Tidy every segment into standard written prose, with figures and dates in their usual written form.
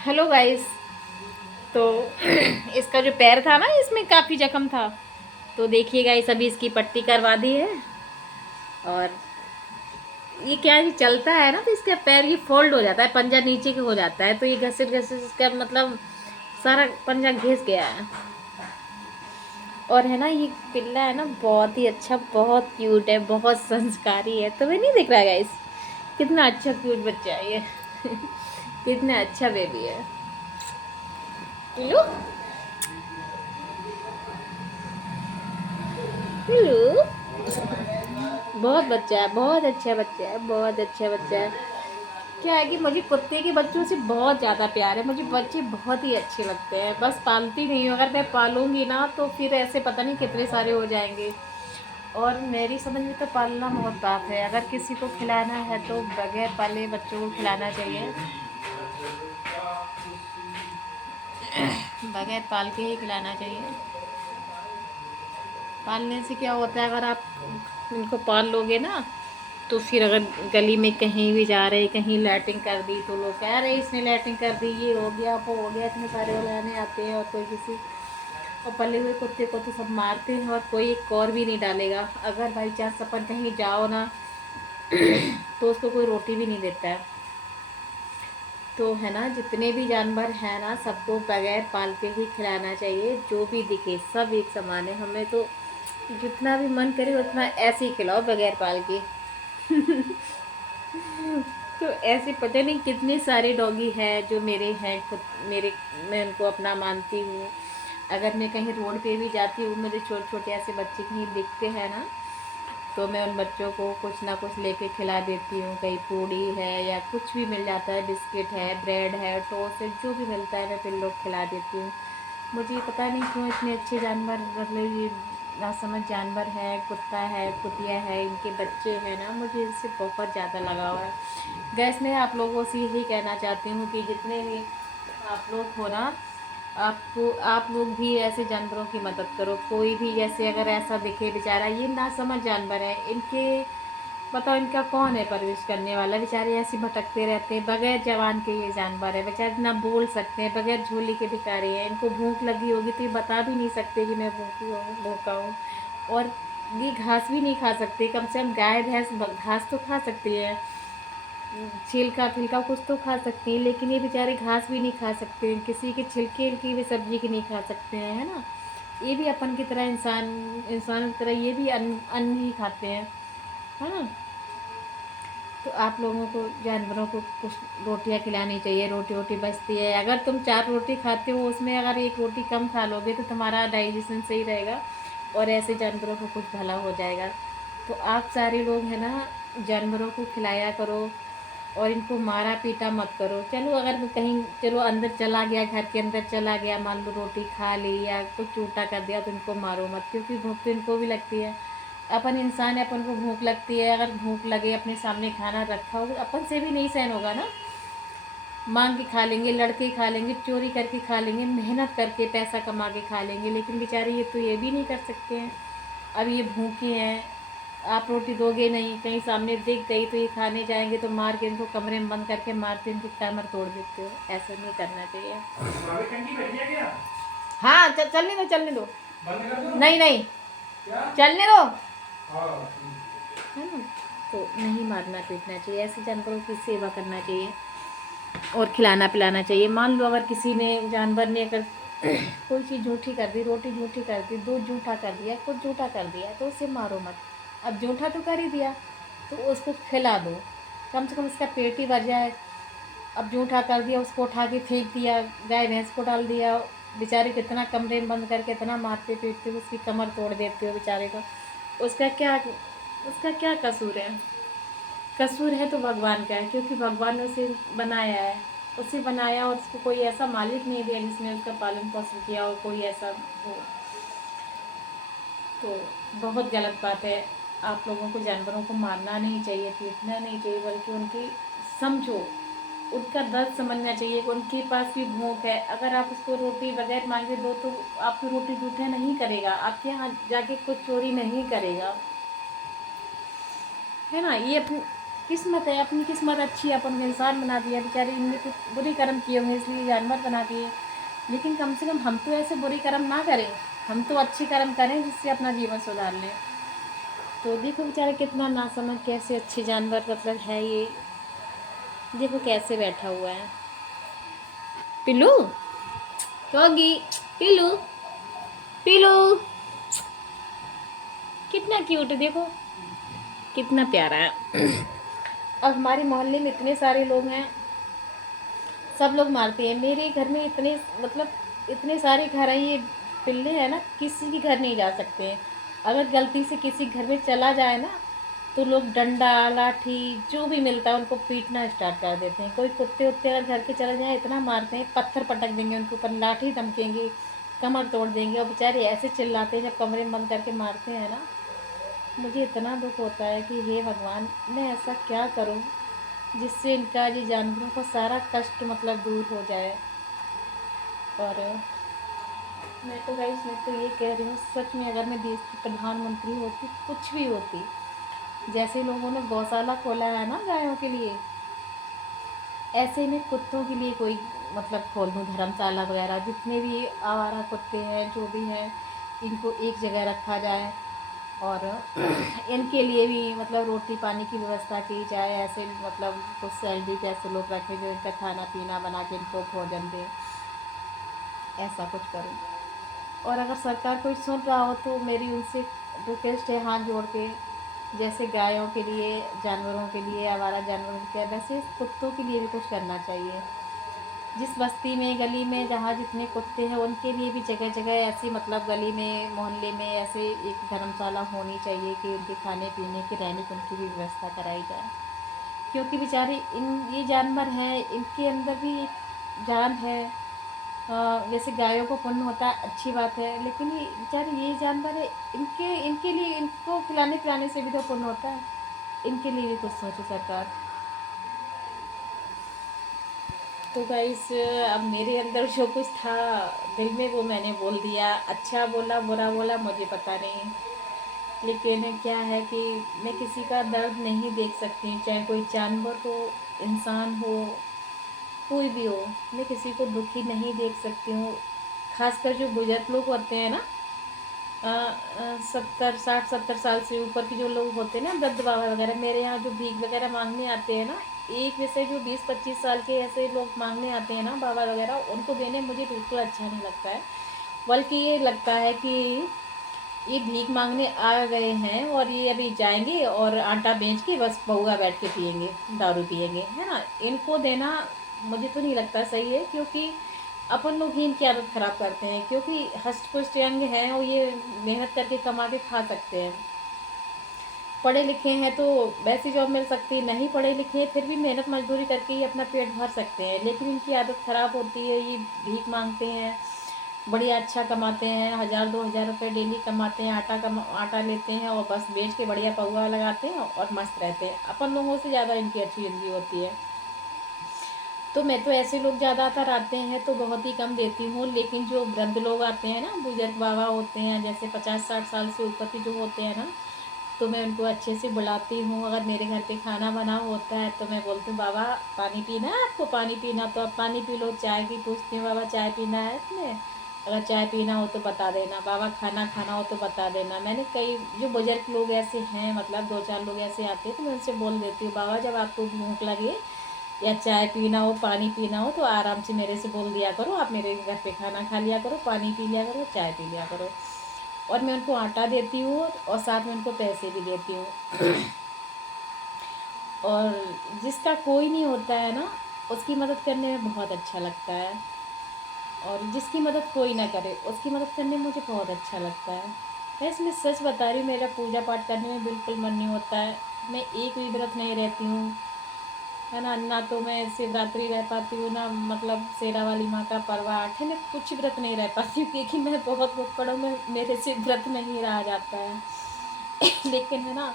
Hello guys. तो इसका जो पैर था ना, इसमें काफ़ी जख्म था। तो देखिए गाइस, अभी इसकी पट्टी करवा दी है। और ये क्या है, ये चलता है ना तो इसका पैर ये फोल्ड हो जाता है, पंजा नीचे के हो जाता है, तो ये घसीट घसीट इसका मतलब सारा पंजा घिस गया है। और है ना, ये पिल्ला है ना, बहुत ही अच्छा, बहुत क्यूट है, बहुत संस्कारी है। तुम्हें नहीं दिख रहा गाइस, कितना अच्छा क्यूट बच्चा है ये। कितना अच्छा बेबी है। Hello hello. बहुत बच्चा है, बहुत अच्छा बच्चा है, बहुत अच्छा बच्चा है। क्या है कि मुझे कुत्ते के बच्चों से बहुत ज़्यादा प्यार है। मुझे बच्चे बहुत ही अच्छे लगते हैं, बस पालती नहीं हूँ। अगर मैं पालूंगी ना तो फिर ऐसे पता नहीं कितने सारे हो जाएंगे। और मेरी समझ में तो पालना बहुत पाप है। अगर किसी को खिलाना है तो बगैर पाले बच्चों को खिलाना चाहिए। बगैर पाल के ही खिलाना चाहिए। पालने से क्या होता है, अगर आप इनको पाल लोगे ना तो फिर अगर गली में कहीं भी जा रहे, कहीं लैटिंग कर दी तो लोग कह रहे इसने लैटिंग कर दी, ये हो गया वो हो गया, इतने सारे बुलाने आते हैं। और कोई किसी और पले हुए कुत्ते को तो सब मारते हैं, और कोई एक और भी नहीं डालेगा। अगर बाई चांस अपन कहीं जाओ ना तो उसको कोई रोटी भी नहीं देता है। तो है ना, जितने भी जानवर हैं ना, सबको बगैर पाल के ही खिलाना चाहिए। जो भी दिखे सब एक समान है। हमें तो जितना भी मन करे उतना ऐसे ही खिलाओ बगैर पाल के। तो ऐसे पता नहीं कितने सारे डॉगी हैं जो मेरे हैं, खुद मेरे, मैं उनको अपना मानती हूँ। अगर मैं कहीं रोड पे भी जाती हूँ, मेरे छोटे छोटे ऐसे बच्चे कहीं दिखते हैं ना, तो मैं उन बच्चों को कुछ ना कुछ लेके खिला देती हूँ। कहीं पूड़ी है या कुछ भी मिल जाता है, बिस्किट है, ब्रेड है, टोस्ट है, जो भी मिलता है मैं फिर लोग खिला देती हूँ। मुझे पता नहीं क्यों इतने अच्छे जानवर, मतलब ये नासमझ जानवर है, कुत्ता है, कुतिया है, इनके बच्चे हैं ना, मुझे इनसे बहुत ज़्यादा लगाव है। गैस मैं आप लोगों से यही कहना चाहती हूँ कि जितने भी आप लोग हो ना, आपको आप लोग भी ऐसे जानवरों की मदद करो। कोई भी जैसे अगर ऐसा दिखे बेचारा, ये नासमझ जानवर है, इनके बताओ इनका कौन है परवरिश करने वाला। बेचारे ऐसे भटकते रहते हैं, बगैर जवान के ये जानवर है। बेचारे ना बोल सकते हैं, बगैर झोली के भिखारी हैं। इनको भूख लगी होगी तो ये बता भी नहीं सकते कि मैं भूखी हूँ, भूखा हूँ। और ये घास भी नहीं खा सकते। कम से कम गाय भैंस घास तो खा सकती है, छिलका फिलका कुछ तो खा सकती हैं, लेकिन ये बेचारे घास भी नहीं खा सकते। किसी के छिलके की भी सब्जी की नहीं खा सकते हैं, है ना। ये भी अपन की तरह इंसान, इंसानों की तरह ये भी अन्न अन्न ही खाते हैं, है ना। तो आप लोगों को जानवरों को कुछ रोटियां खिलानी चाहिए। रोटी रोटी बचती है, अगर तुम 4 रोटी खाते हो उसमें अगर एक रोटी कम खा लोगे तो तुम्हारा डाइजेशन सही रहेगा, और ऐसे जानवरों को कुछ भला हो जाएगा। तो आप सारे लोग है ना, जानवरों को खिलाया करो, और इनको मारा पीटा मत करो। चलो अगर वो कहीं, चलो अंदर चला गया, घर के अंदर चला गया, मान लो रोटी खा ली या कुछ चूटा कर दिया, तो इनको मारो मत, क्योंकि भूख तो इनको भी लगती है। अपन इंसान है, अपन को भूख लगती है। अगर भूख लगे, अपने सामने खाना रखा हो, अपन से भी नहीं सहन होगा ना। मांग के खा लेंगे, लड़के खा लेंगे, चोरी करके खा लेंगे, मेहनत करके पैसा कमा के खा लेंगे, लेकिन बेचारे ये तो ये भी नहीं कर सकते हैं। अब ये भूखे हैं, आप रोटी दोगे नहीं, कहीं सामने दिख गई तो ये खाने जाएंगे तो मार के इनको कमरे में बंद करके मारते, इनकी कमर तोड़ देते हो। ऐसा नहीं करना चाहिए। हाँ चलने दो, चलने दो। नहीं नहीं, चलने दो, है ना। तो नहीं मारना पीटना चाहिए, ऐसे जानवरों की सेवा करना चाहिए और खिलाना पिलाना चाहिए। मान लो अगर किसी ने, जानवर ने अगर कोई चीज़ झूठी कर दी, रोटी झूठी कर दी, दूध झूठा कर दिया, कुछ झूठा कर दिया, तो उसे मारो मत। अब झूठा तो कर ही दिया तो उसको खिला दो, कम से कम उसका पेट ही भर जाए। अब झूठा कर दिया, उसको उठा के फेंक दिया, गाय भैंस को डाल दिया, बेचारे कितना कमरे में बंद करके इतना मारते पीटते हो, उसकी कमर तोड़ देते हो बेचारे को। उसका क्या, उसका क्या कसूर है। कसूर है तो भगवान का है, क्योंकि भगवान ने उसे बनाया है। उसे बनाया और उसको कोई ऐसा मालिक नहीं दिया जिसने उसका पालन पोषण किया, और कोई ऐसा हो। तो बहुत गलत बात है। आप लोगों को जानवरों को मारना नहीं चाहिए, पीटना नहीं चाहिए, बल्कि उनकी समझो, उनका दर्द समझना चाहिए कि उनके पास भी भूख है। अगर आप उसको रोटी बगैर मांगे दो तो आपकी रोटी जूठे नहीं करेगा, आपके यहाँ जाके कुछ चोरी नहीं करेगा, है ना। ये अपनी किस्मत है, अपनी किस्मत अच्छी है, अपन को इंसान बना दिया। बेचारे इनने कुछ बुरे कर्म किए होंगे इसलिए जानवर बना दिए, लेकिन कम से कम हम तो ऐसे बुरे कर्म ना करें, हम तो अच्छे कर्म करें जिससे अपना जीवन सुधार लें। तो देखो बेचारा कितना नासमझ, कैसे अच्छे जानवर मतलब है ये, देखो कैसे बैठा हुआ है। पिल्लू, डॉगी, पिल्लू, पिल्लू, कितना क्यूट है, देखो कितना प्यारा है। अब हमारे मोहल्ले में इतने सारे लोग हैं, सब लोग मारते हैं। मेरे घर में इतने मतलब इतने सारे घर हैं, ये पिल्ले हैं ना, किसी के घर नहीं जा सकते हैं। अगर गलती से किसी घर में चला जाए ना, तो लोग डंडा लाठी जो भी मिलता है उनको पीटना स्टार्ट कर देते हैं। कोई कुत्ते उत्ते अगर घर के चले जाए इतना मारते हैं, पत्थर पटक देंगे उनके ऊपर, लाठी धमकेंगे, कमर तोड़ देंगे, और बेचारे ऐसे चिल्लाते हैं जब कमरे में बंद करके मारते हैं ना। मुझे इतना दुख होता है कि हे भगवान, मैं ऐसा क्या करूं जिससे इनका ये जानवरों का सारा कष्ट मतलब दूर हो जाए। और मैं तो गाइस, मैं तो ये कह रही हूँ सच में, अगर मैं देश की प्रधानमंत्री होती, कुछ भी होती, जैसे लोगों ने गौशाला खोला है ना गायों के लिए, ऐसे में कुत्तों के लिए कोई मतलब खोल दूँ धर्मशाला वगैरह। जितने भी आवारा कुत्ते हैं जो भी हैं, इनको एक जगह रखा जाए, और इनके लिए भी मतलब रोटी पानी की व्यवस्था की जाए। ऐसे मतलब कुछ सैलरी के ऐसे लोग रखें जो इनका खाना पीना बना के इनको भोजन दें, ऐसा कुछ करूँ। और अगर सरकार कोई सुन रहा हो तो मेरी उनसे रिक्वेस्ट है हाथ जोड़ के, जैसे गायों के लिए, जानवरों के लिए, आवारा जानवरों के लिए, वैसे कुत्तों के लिए भी कुछ करना चाहिए। जिस बस्ती में गली में जहाँ जितने कुत्ते हैं उनके लिए भी जगह जगह ऐसी मतलब गली में मोहल्ले में ऐसे एक धर्मशाला होनी चाहिए कि उनके खाने पीने की रहने की उनकी भी व्यवस्था कराई जाए। क्योंकि बेचारे इन ये जानवर हैं, इनके अंदर भी एक जान है। जैसे गायों को पुण्य होता है, अच्छी बात है, लेकिन ये बेचारे ये जानवर है, इनके इनके लिए, इनको खिलाने पिलाने से भी तो पुण्य होता है। इनके लिए भी कुछ सोचे सरकार। तो गाइस, अब मेरे अंदर जो कुछ था दिल में वो मैंने बोल दिया। अच्छा बोला बुरा बोला मुझे पता नहीं, लेकिन क्या है कि मैं किसी का दर्द नहीं देख सकती, चाहे कोई जानवर हो, इंसान हो, कोई भी हो, मैं किसी को दुखी नहीं देख सकती हूँ। खासकर जो बुजुर्ग लोग होते हैं ना, 70 60 70 साल से ऊपर के जो लोग होते हैं ना, वृद्ध बाबा वगैरह, मेरे यहाँ जो भीख वगैरह मांगने आते हैं ना, एक वैसे जो 20 25 साल के ऐसे लोग मांगने आते हैं ना बाबा वगैरह, उनको देने मुझे बिल्कुल अच्छा नहीं लगता है। बल्कि ये लगता है कि ये भीख मांगने आ गए हैं और ये अभी जाएंगे और आटा बेच के बस पौवा बैठ के पियेंगे, दारू पियेंगे, है ना। इनको देना मुझे तो नहीं लगता सही है, क्योंकि अपन लोग ही इनकी आदत ख़राब करते हैं। क्योंकि हष्ट पुष्ट यंग हैं और ये मेहनत करके कमा के खा सकते हैं। पढ़े लिखे हैं तो वैसी जॉब मिल सकती है, नहीं पढ़े लिखे हैं फिर भी मेहनत मजदूरी करके ही अपना पेट भर सकते हैं, लेकिन इनकी आदत ख़राब होती है। ये भीख मांगते हैं, बढ़िया अच्छा कमाते हैं, 1000 2000 रुपये डेली कमाते हैं, आटा लेते हैं और बस बेच के बढ़िया पौवा लगाते हैं और मस्त रहते हैं। अपन लोगों से ज़्यादा इनकी अच्छी ज़िंदगी होती है। तो मैं तो ऐसे लोग ज़्यादातर आते हैं तो बहुत ही कम देती हूँ, लेकिन जो वृद्ध लोग आते हैं ना, बुजुर्ग बाबा होते हैं, जैसे 50 60 साल से ऊपर के जो होते हैं ना, तो मैं उनको अच्छे से बुलाती हूँ। अगर मेरे घर पे खाना बना होता है तो मैं बोलती हूँ, बाबा पानी पीना है आपको, पानी पीना तो आप पानी पी लो। चाय की पूछती हूँ, बाबा चाय पीना है इसमें, अगर चाय पीना हो तो बता देना। बाबा खाना खाना हो तो बता देना। मैंने कई जो बुजुर्ग लोग ऐसे हैं, मतलब 2 4 लोग ऐसे आते हैं तो मैं उनसे बोल देती हूँ, बाबा जब आपको भूख लगे या चाय पीना हो, पानी पीना हो, तो आराम से मेरे से बोल दिया करो, आप मेरे घर पे खाना खा लिया करो, पानी पी लिया करो, चाय पी लिया करो। और मैं उनको आटा देती हूँ और साथ में उनको पैसे भी देती हूँ। और जिसका कोई नहीं होता है ना, उसकी मदद करने में बहुत अच्छा लगता है। और जिसकी मदद कोई ना करे उसकी मदद करने में मुझे बहुत अच्छा लगता है। वैसे मैं सच बता रही हूँ, मेरा पूजा पाठ करने में बिल्कुल मन नहीं होता है। मैं एक भी व्रत नहीं रहती हूँ, है ना। ना तो मैं शिवरात्रि रह पाती हूँ, ना मतलब शेरा वाली माँ का परवाठ है, मैं कुछ व्रत नहीं रह पाती हूँ, क्योंकि मैं बहुत भुक्कड़ हूँ, मैं मेरे से व्रत नहीं रहा जाता है। लेकिन है ना,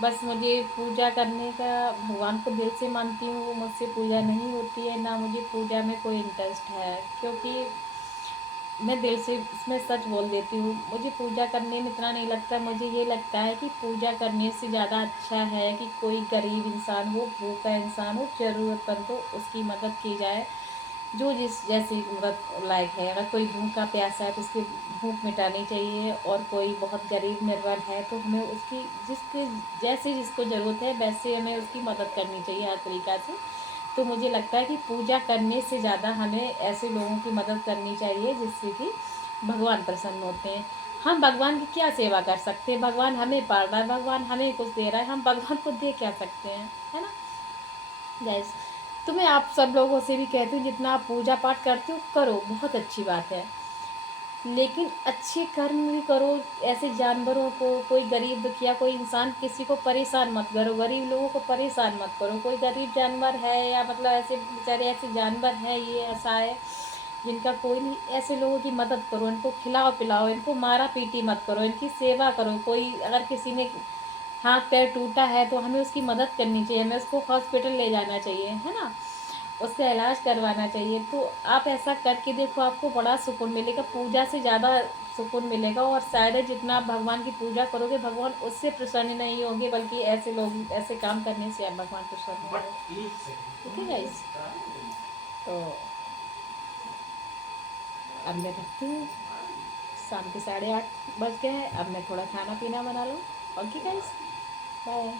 बस मुझे पूजा करने का, भगवान को दिल से मानती हूँ, वो मुझसे पूजा नहीं होती है, ना मुझे पूजा में कोई इंटरेस्ट है। क्योंकि मैं दिल से इसमें सच बोल देती हूँ, मुझे पूजा करने में इतना नहीं लगता। मुझे ये लगता है कि पूजा करने से ज़्यादा अच्छा है कि कोई गरीब इंसान हो, भूखा इंसान हो, ज़रूरतमंद हो, उसकी मदद की जाए। जो जिस जैसी मदद लायक है, अगर कोई भूखा प्यासा है तो उसकी भूख मिटानी चाहिए, और कोई बहुत गरीब निर्बल है तो हमें उसकी जिसके जैसे जिसको ज़रूरत है वैसे हमें उसकी मदद करनी चाहिए हर तरीक़ा से। तो मुझे लगता है कि पूजा करने से ज़्यादा हमें ऐसे लोगों की मदद करनी चाहिए जिससे कि भगवान प्रसन्न होते हैं। हम भगवान की क्या सेवा कर सकते हैं? भगवान हमें पाल रहा है, भगवान हमें कुछ दे रहा है, हम भगवान को दे क्या सकते हैं, है ना गाइस? तो मैं आप सब लोगों से भी कहती हूँ, जितना आप पूजा पाठ करते हो करो, बहुत अच्छी बात है, लेकिन अच्छे कर्म भी करो। ऐसे जानवरों को, कोई गरीब दुखिया कोई इंसान किसी को परेशान मत करो, गरीब लोगों को परेशान मत करो। कोई गरीब जानवर है या मतलब ऐसे बेचारे ऐसे जानवर है, ये ऐसा है जिनका कोई नहीं, ऐसे लोगों की मदद करो, इनको खिलाओ पिलाओ, इनको मारा पीटी मत करो, इनकी सेवा करो। कोई अगर किसी ने हाथ पैर टूटा है तो हमें उसकी मदद करनी चाहिए, हमें उसको हॉस्पिटल ले जाना चाहिए, है ना, उसका इलाज करवाना चाहिए। तो आप ऐसा करके देखो, आपको बड़ा सुकून मिलेगा, पूजा से ज़्यादा सुकून मिलेगा। और शायद है जितना आप भगवान की पूजा करोगे भगवान उससे प्रसन्न नहीं होंगे, बल्कि ऐसे लोग ऐसे काम करने से आप भगवान प्रसन्न होंगे। ठीक है गाइस? तो अब मैं रखती हूँ, शाम के 8:30 बज गए हैं, अब मैं थोड़ा खाना पीना बना लूँ। Okay guys, bye.